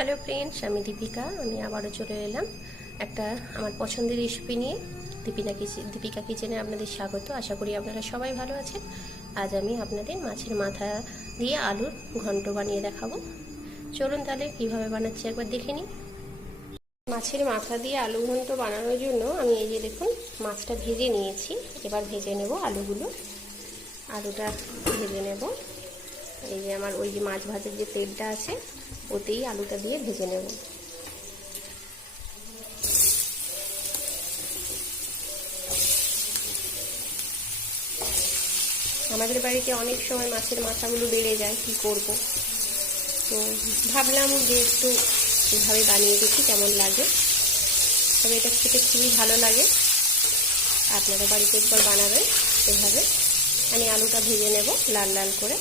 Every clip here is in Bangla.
হ্যালো ফ্রেন্ডস আমি দীপিকা, আমি আবারও চলে এলাম একটা আমার পছন্দের রেসিপি নিয়ে। দীপিকা কিচেন দীপিকা কিচেনে আপনাদের স্বাগত। আশা করি আপনারা সবাই ভালো আছেন। আজ আমি আপনাদের মাছের মাথা দিয়ে আলুর ঘন্ট বানিয়ে দেখাবো। চলুন তাহলে কীভাবে বানাচ্ছি একবার দেখে নিই। মাছের মাথা দিয়ে আলু ঘন্ট বানানোর জন্য আমি এই যে দেখুন, মাছটা ভেজে নিয়েছি। এবার ভেজে নেব আলুগুলো। আলুটা ভেজে নেব। এই যে আমার ওই যে মাছ ভাজার যে তেলটা আছে, ওতেই আলুটা দিয়ে ভেজে নেব। আমাদের বাড়িতে অনেক সময় মাছের মাথাগুলো বেড়ে যায়, কি করব? তো ভাবলাম যে একটু এভাবে বানিয়ে দেখি কেমন লাগে। তবে এটা খেতে খুবই ভালো লাগে। আপনারা বাড়িতে একবার বানাবেন এভাবে। আমি আলুটা ভেজে নেব লাল লাল করে।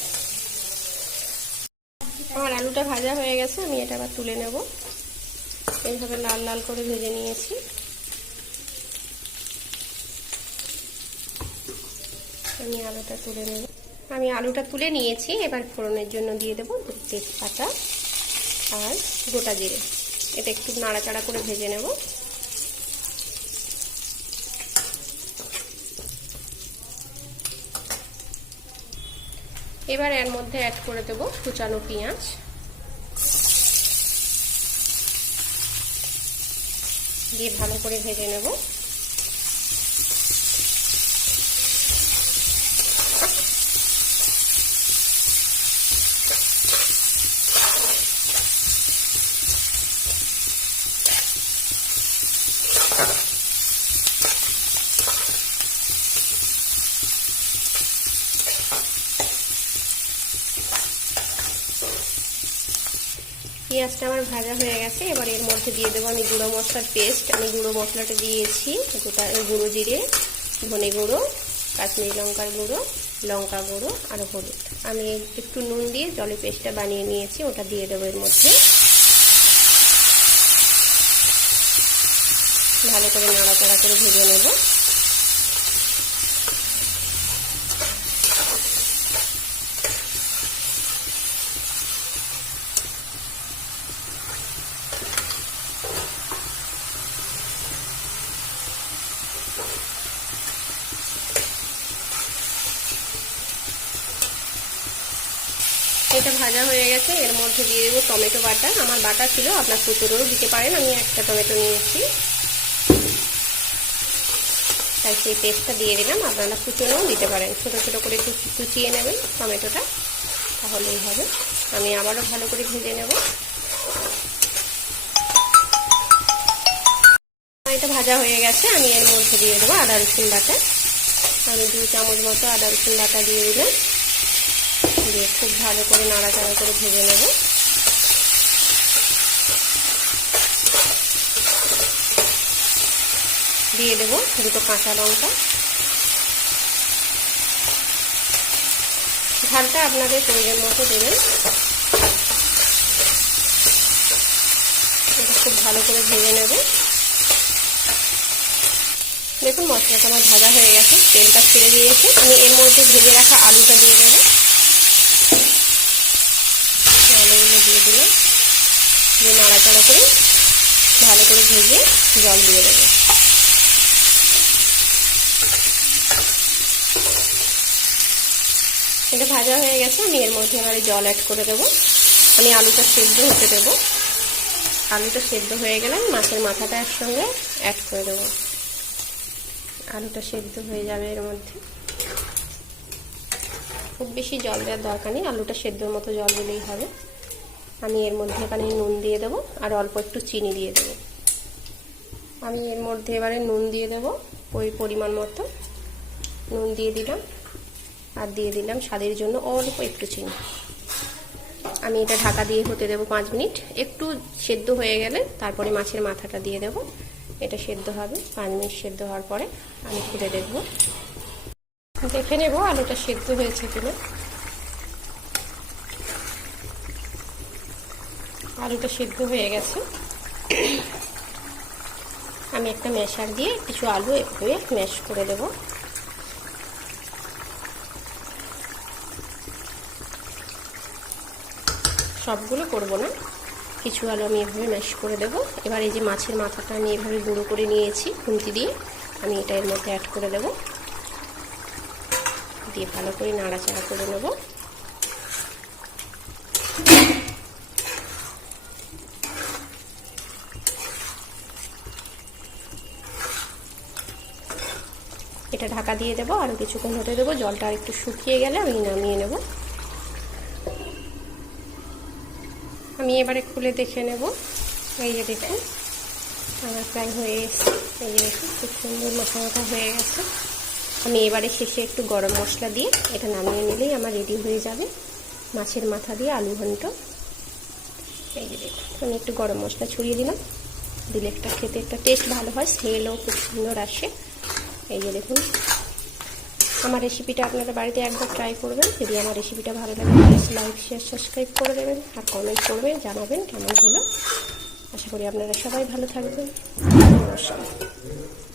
আলুটা ভাজা হয়ে গেছে, আমি এটা আবার তুলে নেব। এইভাবে লাল লাল করে ভেজে নিয়েছি। আমি আলুটা তুলে নেব। আমি আলুটা তুলে নিয়েছি, এবার ফোড়নের জন্য দিয়ে দেবো তেজপাতা আর গোটা জিরে। এটা একটু নাড়াচাড়া করে ভেজে নেব। এবার এর মধ্যে অ্যাড করে দেবো কুচানো পেঁয়াজ। দিয়ে ভালো করে ভেজে নেব। পেঁয়াজটা আমার ভাজা হয়ে গেছে, এবার এর মধ্যে দিয়ে দেবো আমি গুঁড়ো মশলার পেস্ট। আমি গুঁড়ো মশলাটা দিয়েছি, গোটা গুঁড়ো জিরে, ধনে গুঁড়ো, কাশ্মীরি লঙ্কার গুঁড়ো, লঙ্কা গুঁড়ো আর হলুদ। আমি একটু নুন দিয়ে জলে পেস্টটা বানিয়ে নিয়েছি, ওটা দিয়ে দেবো এর মধ্যে। ভালো করে নাড়াচাড়া করে ভেজে নেব। এটা ভাজা হয়ে গেছে। এর মধ্যে দিয়ে দেবো টমেটো বাটা। আমার বাটা ছিল, আপনার কুচুরও দিতে পারেন। আমি একটা টমেটো নিয়েছি। তাই সেই পেস্টটা দিয়ে দিলাম। আপনারা কুচুনোও দিতে পারেন। ছোটো ছোটো করে কুচিয়ে নেবেন টমেটোটা। তাহলেই হবে। আমি আবারও ভালো করে ভেজে নেব। এটা ভাজা হয়ে গেছে। আমি এর মধ্যে দিয়ে দেবো আদা রসুন বাটা। আমি দু চামচ মতো আদা রসুন বাটা দিয়ে দিলাম। দিয়ে খুব ভালো করে নাড়াচাড়া করে ভেজে নেব। দিয়ে দেব দুটো কাঁচা লঙ্কা। ঝালটা আপনাদের প্রয়োজন মতো দেবেন। খুব ভালো করে ভেজে নেব। দেখুন মশলাটা আমার ভাজা হয়ে গেছে, তেলটা ছেড়ে দিয়েছে। আমি এর মধ্যে ভেজে রাখা আলুটা দিয়ে দেবো। দিলাম দিয়ে নাড়াচাড়া করে ভালো করে ভেজে জল দিয়ে দেবো। এটা ভাজা হয়ে গেছে, আমি এর মধ্যে এবারে জল অ্যাড করে দেবো। আমি আলুটা সেদ্ধ হতে দেবো। আলুটা সেদ্ধ হয়ে গেলে আমি মাছের মাথাটা একসঙ্গে অ্যাড করে দেবো। আলুটা সেদ্ধ হয়ে যাবে এর মধ্যে। খুব বেশি জল দেওয়ার দরকার নেই, আলুটা সেদ্ধর মতো জল দিলেই হবে। আমি এর মধ্যে এখানে নুন দিয়ে দেবো, আর অল্প একটু চিনি দিয়ে দেবো। আমি এর মধ্যে এবারে নুন দিয়ে দেবো ওই পরিমাণ মতো। নুন দিয়ে দিলাম, আর দিয়ে দিলাম স্বাদের জন্য অল্প একটু চিনি। আমি এটা ঢাকা দিয়ে হতে দেবো পাঁচ মিনিট। একটু সেদ্ধ হয়ে গেলে তারপরে মাছের মাথাটা দিয়ে দেবো। এটা সেদ্ধ হবে, পাঁচ মিনিট সেদ্ধ হওয়ার পরে আমি খুলে দেখব। দেখে নেব আলুটা সেদ্ধ হয়েছে কিনা। আলুটা সেদ্ধ হয়ে গেছে। আমি একটা মেশার দিয়ে কিছু আলু এভাবে ম্যাশ করে দেব। সবগুলো করব না। কিছু আলু আমি এভাবে ম্যাশ করে দেব। এবার এই যে মাছের মাথাটা আমি এভাবে গুঁড়ো করে নিয়েছি খুন্তি দিয়ে, আমি এটা এর মধ্যে অ্যাড করে দেব। দিয়ে ভালো করে নাড়াচাড়া করে নেব। এটা ঢাকা দিয়ে দেবো আরও কিছুক্ষণ হতে দেবো। জলটা আর একটু শুকিয়ে গেলে আমি নামিয়ে নেব। আমি এবারে খুলে দেখে নেব। এই যে দেখুন, আমার প্রায় হয়ে এসছে। এই যে দেখুন, খুব সুন্দর মাথা মাথা হয়ে গেছে। আমি এবারে শেষে একটু গরম মশলা দিয়ে এটা নামিয়ে নিলেই আমার রেডি হয়ে যাবে। মাছের মাথা দিয়ে আলু ঘন্ট। এই যে দেখুন, আমি একটু গরম মশলা ছড়িয়ে দিলাম। দিলে একটা খেতে একটা টেস্ট ভালো হয়, স্মেলও খুব সুন্দর আসে। এই যে দেখুন, আমার রেসিপিটা আপনারা বাড়িতে একবার ট্রাই করবেন। যদি আমার রেসিপিটা ভালো লাগে প্লিজ লাইক শেয়ার সাবস্ক্রাইব করে দেবেন আর কমেন্ট করবেন, জানাবেন কেমন হলো। আশা করি আপনারা সবাই ভালো থাকবেন। নমস্কার।